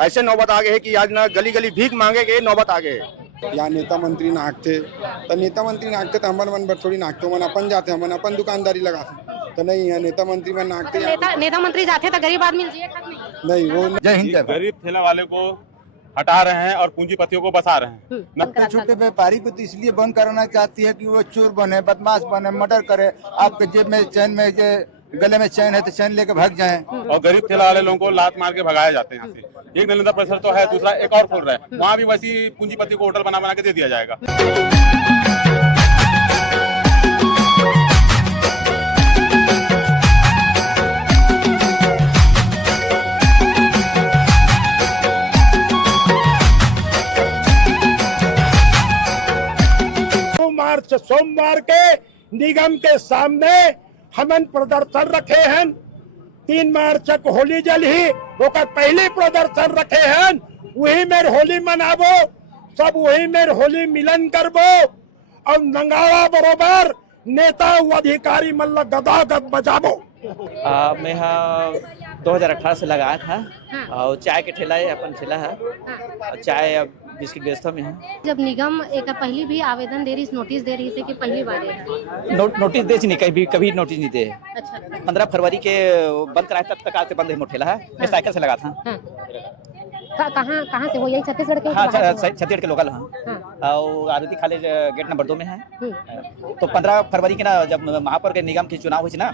ऐसे नौबत आ गए है कि आज ना गली गली भीख मांगे के नौबत आ गए है। या नेता मंत्री नागते तो नेता मंत्री नागते तो हमारे मन पर थोड़ी नागते मन अपन जाते हमन अपन दुकानदारी लगाते तो नहीं है नेता मंत्री में नागते नेता मंत्री जाते तो गरीब आदमी नहीं वो जय हिंद। गरीब ठेला वाले को हटा रहे हैं और पूंजीपतियों को बसा रहे हैं। छोटे व्यापारी को तो इसलिए बंद कराना चाहती है कि वो चोर बने, बदमाश बने, मर्डर करे, आपके जेब में चैन में गले में चैन है तो चैन लेके भाग जाएं। और गरीब ठेला वाले लोगों को लात मार के भगाया जाते हैं यहाँ से। एक नालंदा परिसर तो है, दूसरा एक और खोल रहा है, वहाँ भी वैसी पूंजीपति को होटल बना के दे दिया जाएगा। मार्च सोमवार के निगम के सामने हमन प्रदर्शन रखे हैं। 3 मार्च को होली जल ही होकर पहले प्रदर्शन रखे हैं। वही मेर होली मनाबो, सब वही मेर होली मिलन करबो और नंगावा बरोबर नेता व अधिकारी मल्ल गदागद बजाबो। मैं 2018 से लगाया था और चाय के ठेला है, अपन ठेला है और चाय बिस्किट बेचता मैं हूँ। जब निगम एक पहली भी आवेदन दे रही, नोटिस दे रही थी कि पहली बार है नोटिस दे नहीं, कभी नोटिस नहीं दे। अच्छा 15 फरवरी के बंद कराया, तब तक आज से बंद है मोर ठेला है। मैं साइकिल से लगा था। कहाँ से हो? यही छत्तीसगढ़ के? हाँ, छत्तीसगढ़ के लोकल। हाँ और आरती कॉलेज गेट नंबर 2 में है। तो 15 फरवरी के ना जब महापौर के निगम के चुनाव हुई ना,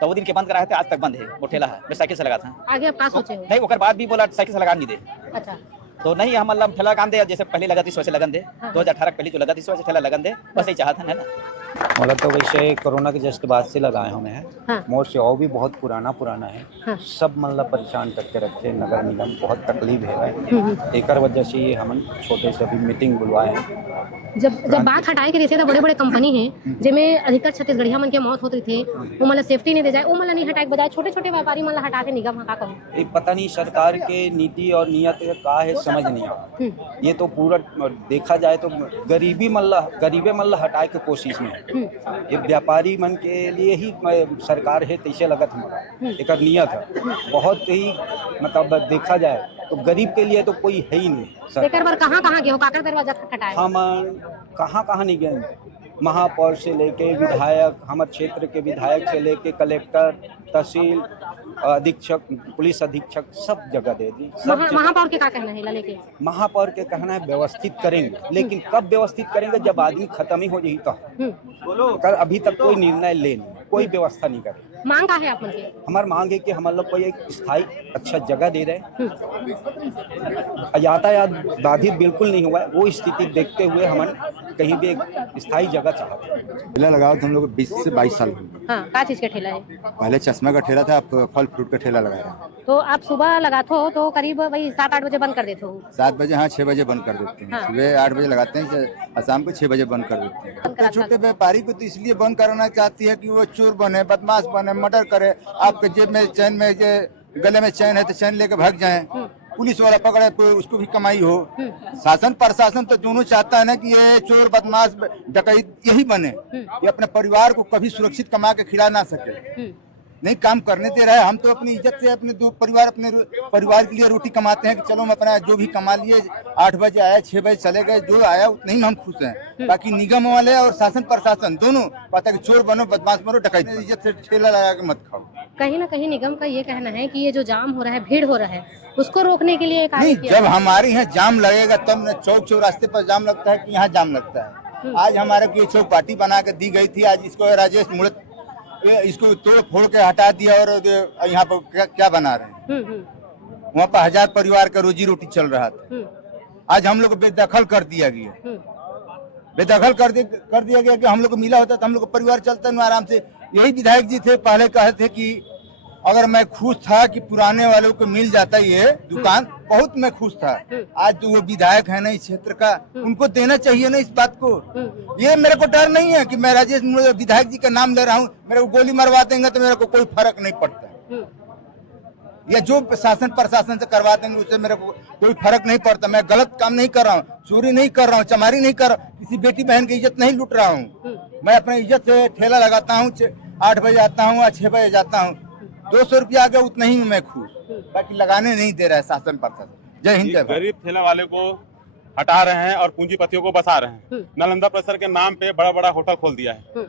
तो वो दिन के बंद कराया था, आज तक बंद है वो ठेला है। मैं साइकिल से लगा था। आगे आप का सोचे हो? नहीं, ओकर बाद भी बोला साइकिल से लगा नहीं दे। अच्छा तो नहीं, हम मतलब ठेला लगान दे, जैसे पहले लगा थी वैसे लगन दे। 2018 पहले जो लगा थी वैसे ठेला लगन दे, बस यही चाहता है ना। मतलब तो वैसे कोरोना के जस्ट बाद से लगाए हमें हैं। हाँ। मोर से और भी बहुत पुराना है। हाँ। सब मतलब परेशान करके रखे, नगर निगम बहुत तकलीफ है। एक वजह से ये हम छोटे से अभी मीटिंग बुलवाए हैं। जब बात हटाए के जैसे तो बड़े बड़े कंपनी हैं जिनमें अधिकतर छत्तीसगढ़िया मन के मौत होती थे, वो मतलब सेफ्टी नहीं दे जाए, वो मतलब नहीं हटाए बजाय छोटे छोटे व्यापारी मतलब हटा के निगम हटा करो। ये पता नहीं सरकार के नीति और नियत का है, समझ नहीं आता। ये तो पूरा देखा जाए तो गरीबे मल्ला हटाए के कोशिश में है। ये व्यापारी मन के लिए ही सरकार है, तैसे लगत हमारा एक नियत है। बहुत ही मतलब देखा जाए तो गरीब के लिए तो कोई है ही नहीं। कहाँ गए हो? काकर दरवाजा खटखटाए? हम कहाँ नहीं गए। महापौर से लेके विधायक, हमारे क्षेत्र के विधायक से लेके कलेक्टर, तहसील अधीक्षक, पुलिस अधीक्षक, सब जगह दे दी। महापौर के क्या कहना है लेके? महापौर के कहना है व्यवस्थित करेंगे, लेकिन कब व्यवस्थित करेंगे? जब आदमी खत्म ही हो जाए तो। अभी तक कोई निर्णय ले नहीं, कोई व्यवस्था नहीं करे। मांग का है आप लोग? हमारी मांग है कि हम लोग को एक स्थायी अच्छा जगह दे रहे। यातायात बाधित बिल्कुल नहीं हुआ है, वो स्थिति देखते हुए हम कहीं भी एक स्थायी जगह चाहते हैं। ठेला लगाओ तो हम लोग 20 से 22 साल हो। हाँ, क्या चीज का ठेला है? पहले चश्मा का ठेला था, अब फल फ्रूट का ठेला लगा रहा है। तो आप सुबह लगाते हो तो करीब वही 7-8 बजे बंद कर देते हो? 7 बजे, हाँ 6 बजे बंद कर देते हैं। हाँ। सुबह 8 बजे लगाते हैं और शाम को 6 बजे बंद कर देते हैं। छोटे व्यापारी को तो इसलिए बंद कराना चाहती है कि वो चोर बने, बदमाश बने, मर्डर करे, आपके जेब में चैन में गले में चैन है तो चैन लेके भाग जाएं। पुलिस वाला पकड़े तो उसको भी कमाई हो। शासन प्रशासन तो दोनों चाहता है ना कि ये चोर बदमाश डकैत यही बने, ये अपने परिवार को कभी सुरक्षित कमा के खिला ना सके, नहीं काम करने दे रहा है। हम तो अपनी इज्जत से अपने अपने परिवार के लिए रोटी कमाते हैं कि चलो हम अपना जो भी कमा लिए, 8 बजे आया 6 बजे चले गए, जो आया उतने ही हम खुश हैं। बाकी निगम वाले और शासन प्रशासन दोनों पता है कि चोर बनो, बदमाश बनो, डकैत, इज्जत से ठेला लगा के मत खाओ। कहीं ना कहीं निगम का ये कहना है कि ये जो जाम हो रहा है, भीड़ हो रहा है, उसको रोकने के लिए नहीं, जब हमारे यहाँ जाम लगेगा तब न चौक चौरास्ते पर जाम लगता है कि यहाँ जाम लगता है। आज हमारे को ये चौपाटी बना के दी गई थी, आज इसको राजेश मुड़त इसको तोड़ फोड़ के हटा दिया और यहाँ पर क्या बना रहे हैं। वहाँ पर 1000 परिवार का रोजी रोटी चल रहा था, आज हम लोग बेदखल कर दिया गया। बेदखल कर दिया गया कि हम लोग को मिला होता तो हम लोग का परिवार चलता है आराम से। यही विधायक जी थे, पहले कहे थे कि अगर मैं खुश था कि पुराने वालों को मिल जाता ये दुकान, बहुत मैं खुश था। आज तो वो विधायक है ना इस क्षेत्र का, उनको देना चाहिए ना इस बात को। ये मेरे को डर नहीं है कि मैं राजेश विधायक जी का नाम ले रहा हूँ, मेरे को गोली मरवा देंगे तो मेरे को कोई फर्क नहीं पड़ता। या जो शासन प्रशासन से करवा देंगे उससे मेरे को कोई फर्क नहीं पड़ता। मैं गलत काम नहीं कर रहा हूँ, चोरी नहीं कर रहा हूँ, चमारी नहीं कर रहा हूँ, किसी बेटी बहन की इज्जत नहीं लूट रहा हूँ। मैं अपनी इज्जत से ठेला लगाता हूँ, 8 बजे आता हूँ और 6 बजे जाता हूँ। 200 रुपया आ गया उतना ही मैं खुश, बाकी लगाने नहीं दे रहा है शासन प्रशासन। जय हिंद जय भारत। गरीब ठेला वाले को हटा रहे हैं और पूंजीपतियों को बसा रहे हैं। नालंदा परिसर के नाम पे बड़ा बड़ा होटल खोल दिया है।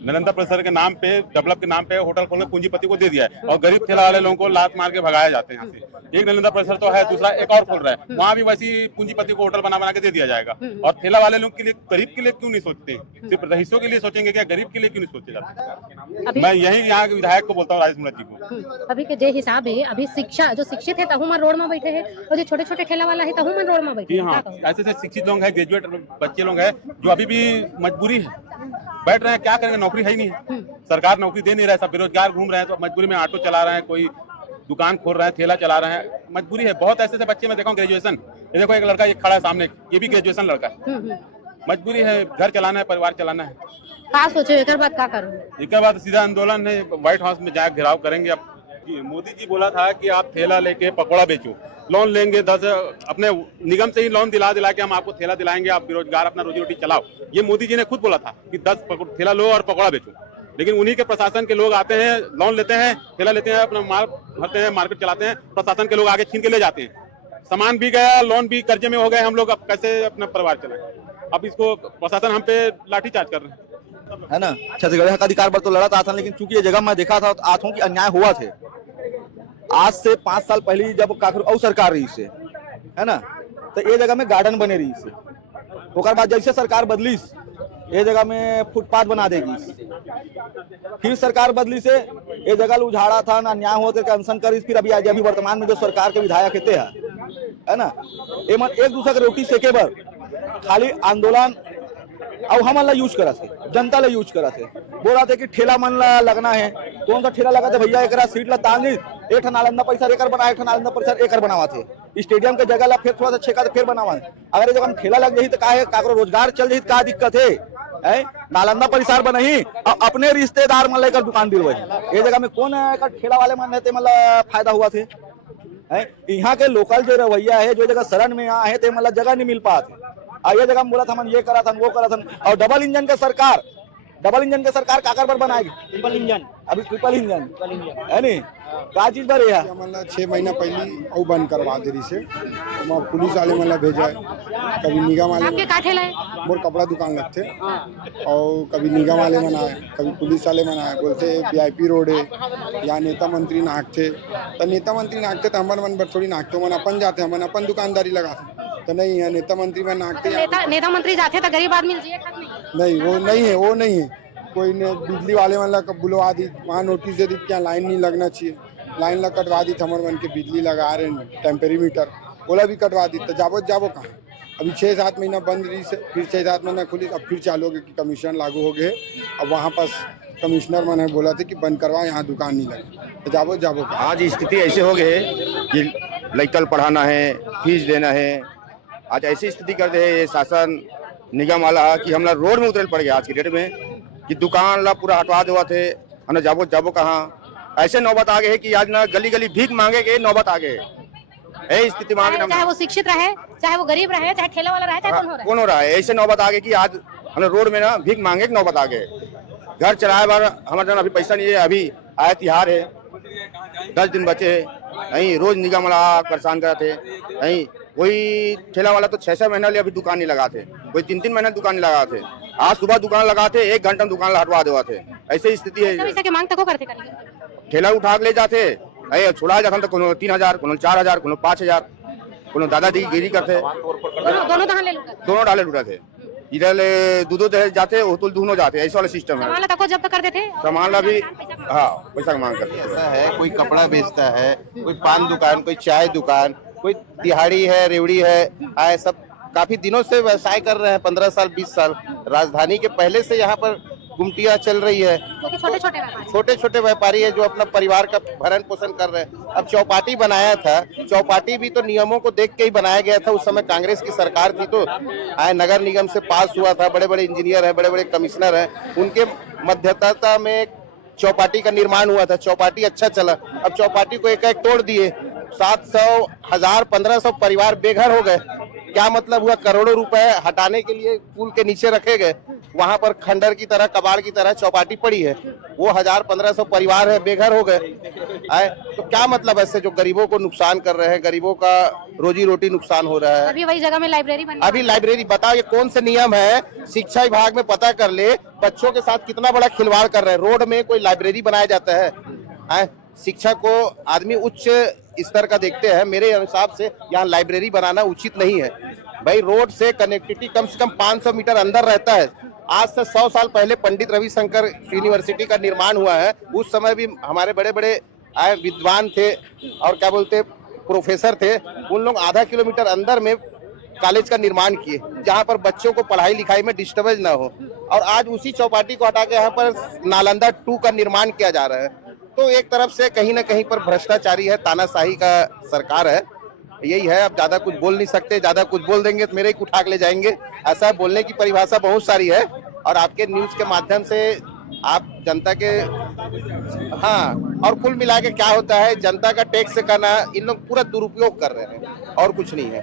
नालंदा परिसर के नाम पे, डेवलप के नाम पे होटल खोल के पूंजीपति को दे दिया है और गरीब ठेला वाले लोगों को लात मार के भगाया जाते हैं यहाँ से। एक नालंदा परिसर तो है, दूसरा एक और खोल रहा है, वहाँ भी वैसी पूंजीपति को होटल बना के दे दिया जाएगा। और ठेला वाले लोग के लिए, गरीब के लिए क्यों नहीं सोचते? सिर्फ रईसों के लिए सोचेंगे क्या, गरीब के लिए क्यों नहीं सोचे जाते? मैं यही यहाँ के विधायक को बोलता हूँ, राजेश मुड़त जी को। अभी के जे हिसाब है, अभी शिक्षा जो शिक्षित है तहु मन रोड में बैठे हैं और जो छोटे छोटे ठेला वाला है तहु मन रोड में बैठे जी हैं। हाँ, क्या कहूं? ऐसे ऐसे शिक्षित लोग हैं, ग्रेजुएट बच्चे लोग हैं जो अभी भी मजबूरी है, बैठ रहे हैं, क्या करेंगे, नौकरी है ही नहीं है। सरकार नौकरी दे नहीं रहा है, सब बेरोजगार घूम रहे हैं, तो मजबूरी में ऑटो चला रहे हैं, कोई दुकान खोल रहे हैं, ठेला चला रहे हैं, मजबूरी है। बहुत ऐसे ऐसे बच्चे मैं देखा हूँ ग्रेजुएशन, ये देखो एक लड़का ये खड़ा है सामने, ये भी ग्रेजुएशन लड़का है। मजबूरी है, घर चलाना है, परिवार चलाना है। का सोचो एक बात का करूं? इसके बाद सीधा आंदोलन है, व्हाइट हाउस में जाकर घेराव करेंगे। अब मोदी जी बोला था कि आप ठेला लेके पकौड़ा बेचो, लोन लेंगे 10, अपने निगम से ही लोन दिला के हम आपको ठेला दिलाएंगे, आप बेरोजगार अपना रोजी रोटी चलाओ। ये मोदी जी ने खुद बोला था कि 10 ठेला लो और पकौड़ा बेचो। लेकिन उन्हीं के प्रशासन के लोग आते हैं, लोन लेते हैं, ठेला लेते हैं, अपना माल भरते हैं, मार्केट चलाते हैं, प्रशासन के लोग आगे छीन के ले जाते हैं। सामान भी गया, लोन भी कर्जे में हो गए हम लोग, अब कैसे अपना परिवार चलाएं? अब इसको प्रशासन हम पे लाठीचार्ज कर रहे हैं, है ना। छत्तीसगढ़ का अधिकार पर तो लड़ा था, लेकिन चूंकि ये जगह मैं देखा था आज हूँ कि अन्याय हुआ थे। आज से 5 साल पहले जब काकरू और सरकार रही से, है ना, तो ये जगह में गार्डन बने रही से। ओकर बाद जैसे सरकार बदली, ये जगह में फुटपाथ बना देगी। फिर सरकार बदली से ये जगह उजाड़ा था ना, अन्याय हुआ करके अनशन करी। फिर अभी वर्तमान में जो सरकार के विधायक कहते हैं, है ना, एक दूसरे के रोटी सेके बर खाली आंदोलन और हम ला यूज करा थे, जनता ला यूज करा थे। बोला थे कि ठेला मन ला लगना है, कौन सा ठेला लगा थे भैया, एक सीट ला तांगी, एक नालंदा परिसर एकर बनाए, एक नालंदा परिसर एकर बनावा थे। स्टेडियम के जगह ला फिर थोड़ा सा छेका फिर बनावा। अगर ये जगह ठेला लग जाही तो का है, काकरो रोजगार चल जाही, का दिक्कत है? नालंदा परिसर बनही अपने रिश्तेदार मन लेकर दुकान दिलवाई। ये जगह में कौन है ठेला वाले मन रहते मतलब फायदा हुआ थे। यहाँ के लोकल जो रवैया है, जो जगह शरण में यहाँ है, तो मतलब जगह नहीं मिल पाते। ये जगह में बोला था मन ये करा था, वो करा था। और डबल इंजन के सरकार काकर पर बनाएगी, ट्रिपल इंजन, अभी ट्रिपल इंजन है नहीं का चीज पर है। मतलब 6 महीना पहले और बंद करवा दे रही से, पुलिस वाले मतलब भेजा है, कभी निगम वाले। आपके का ठेला है? मोर कपड़ा दुकान लगते और कभी निगम वाले मनाए, कभी पुलिस वाले मनाए, बोलते VIP रोड है, यहाँ नेता मंत्री नाकते, तो नेता मंत्री नाकते तो हमारे मन पर थोड़ी नाकते, मन अपन जाते, हम अपन दुकानदारी लगाते, तो नहीं है नेता मंत्री में नाकते। नेता मंत्री जाते तो गरीब आदमी नहीं, वो नहीं है। कोई ने बिजली वाले वाला कब बुलवा दी, वहाँ नोटिस दे दी क्या लाइन नहीं लगना चाहिए, लाइन लग कटवा दी, हमारे मन के बिजली लगा रहे हैं, टेम्परेरी मीटर बोला भी कटवा दी, तो जाबो कहाँ। अभी 6-7 महीना बंद रही से, फिर 6-7 महीना खुली, अब फिर चालू हो गए कि कमीशन लागू हो गए। अब वहाँ पास कमिश्नर मैंने बोला था कि बंद करवा, यहाँ दुकान नहीं लगी, तो जाबो कहाँ। आज स्थिति ऐसे हो गए कि लड़कल पढ़ाना है, फीस देना है, आज ऐसी स्थिति करते हैं ये शासन निगम वाला कि हम लोग रोड में उतर पड़ गया आज की डेट में कि दुकान ला पूरा हटवा देवा थे, ना जाबो कहाँ। ऐसे नौबत आ गए है कि आज ना गली गली भीख मांगे के नौबत आ गए है। स्थिति चाहे वो शिक्षित रहे, चाहे वो गरीब रहे, चाहे ठेला वाला रहे, चाहे कौन हो रहा है, ऐसे नौबत आ गए कि आज हम रोड में ना भीख मांगे की नौबत आ गए। घर चलाए बार हमारे अभी पैसा नहीं है, अभी आया तिहार है, 10 दिन बचे है, नहीं रोज निगम वाला परेशान कराते नहीं। कोई ठेला वाला तो 6-6 महीना ले अभी दुकान नहीं लगाते, कोई 3-3 महीना दुकान नहीं लगाते। आज सुबह दुकान लगाते, 1 घंटा में दुकान हटवा देवा थे। ऐसे स्थिति है, मांग तक करते ठेला उठा के ले जाते, छुड़ा जाता तो कोनो 3,000, कोनो 4,000, कोनो 5,000, कोनो दादाजी गिरी करते, दोनों डाले लुटा थे। इधर दूधो दे जाते, होटल दोनों जाते, ऐसा वाला सिस्टम है। जब्त कर देते, सामान ला भी हाँ पैसा की मांग करते। ऐसा है, कोई कपड़ा बेचता है, कोई पान दुकान, कोई चाय दुकान, कोई दिहाड़ी है, रेवड़ी है, सब काफी दिनों से व्यवसाय कर रहे हैं, 15 साल 20 साल। राजधानी के पहले से यहाँ पर गुमटियाँ चल रही है, छोटे छोटे व्यापारी है जो अपना परिवार का भरण पोषण कर रहे हैं। अब चौपाटी बनाया था, चौपाटी भी तो नियमों को देख के ही बनाया गया था। उस समय कांग्रेस की सरकार थी, तो नगर निगम से पास हुआ था, बड़े बड़े इंजीनियर है, बड़े बड़े कमिश्नर है, उनके मध्यस्थता में चौपाटी का निर्माण हुआ था। चौपाटी अच्छा चला, अब चौपाटी को एक तोड़ दिए, 700, 1000, 1500 परिवार बेघर हो गए। क्या मतलब हुआ? करोड़ों रुपए हटाने के लिए पुल के नीचे रखे गए, वहां पर खंडर की तरह, कबाड़ की तरह चौपाटी पड़ी है। वो 1000-1500 परिवार है, बेघर हो गए। तो क्या मतलब ऐसे जो गरीबों को नुकसान कर रहे हैं, गरीबों का रोजी रोटी नुकसान हो रहा है। अभी वही जगह में लाइब्रेरी बनी, अभी लाइब्रेरी, बताओ ये कौन से नियम है? शिक्षा विभाग में पता कर ले, बच्चों के साथ कितना बड़ा खिलवाड़ कर रहे हैं। रोड में कोई लाइब्रेरी बनाया जाता है? शिक्षा को आदमी उच्च स्तर का देखते हैं, मेरे हिसाब से यहाँ लाइब्रेरी बनाना उचित नहीं है। भाई रोड से कनेक्टिविटी कम से कम 500 मीटर अंदर रहता है। आज से 100 साल पहले पंडित रविशंकर यूनिवर्सिटी का निर्माण हुआ है। उस समय भी हमारे बड़े बड़े विद्वान थे और क्या बोलते प्रोफेसर थे, उन लोग आधा किलोमीटर अंदर में कॉलेज का निर्माण किए, जहाँ पर बच्चों को पढ़ाई लिखाई में डिस्टर्बेंस ना हो। और आज उसी चौपाटी को हटा के यहाँ पर नालंदा 2 का निर्माण किया जा रहा है। तो एक तरफ से कहीं ना कहीं पर भ्रष्टाचारी है, तानाशाही का सरकार है। यही है, अब ज्यादा कुछ बोल नहीं सकते। ज्यादा कुछ बोल देंगे तो मेरे ही उठा के ले जाएंगे। ऐसा बोलने की परिभाषा बहुत सारी है और आपके न्यूज के माध्यम से आप जनता के, हाँ, और कुल मिला के क्या होता है, जनता का टैक्स करना इन लोग पूरा दुरुपयोग कर रहे हैं और कुछ नहीं है।